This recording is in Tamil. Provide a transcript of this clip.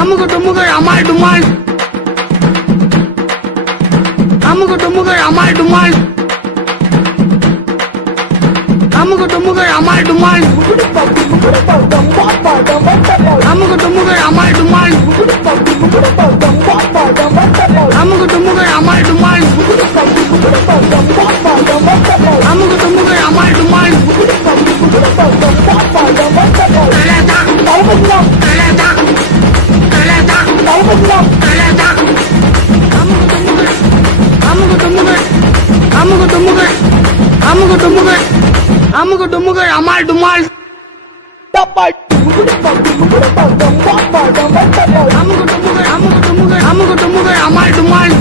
அமுகு டுமுகள் அமால் டுமால் அமுகு டுமுகள் அமால் டுமால் அமுகு டுமுகள் அமால் டுமால் அமுகு டுமுகள் அமால் டுமால் அமுகு டுமுகள் அமால் டுமால் அமுகு டுமுகள் அமால் டுமால் அமுகு டுமுகள் அமால் டுமால் அமுகு டுமுகள் அமால் டுமால்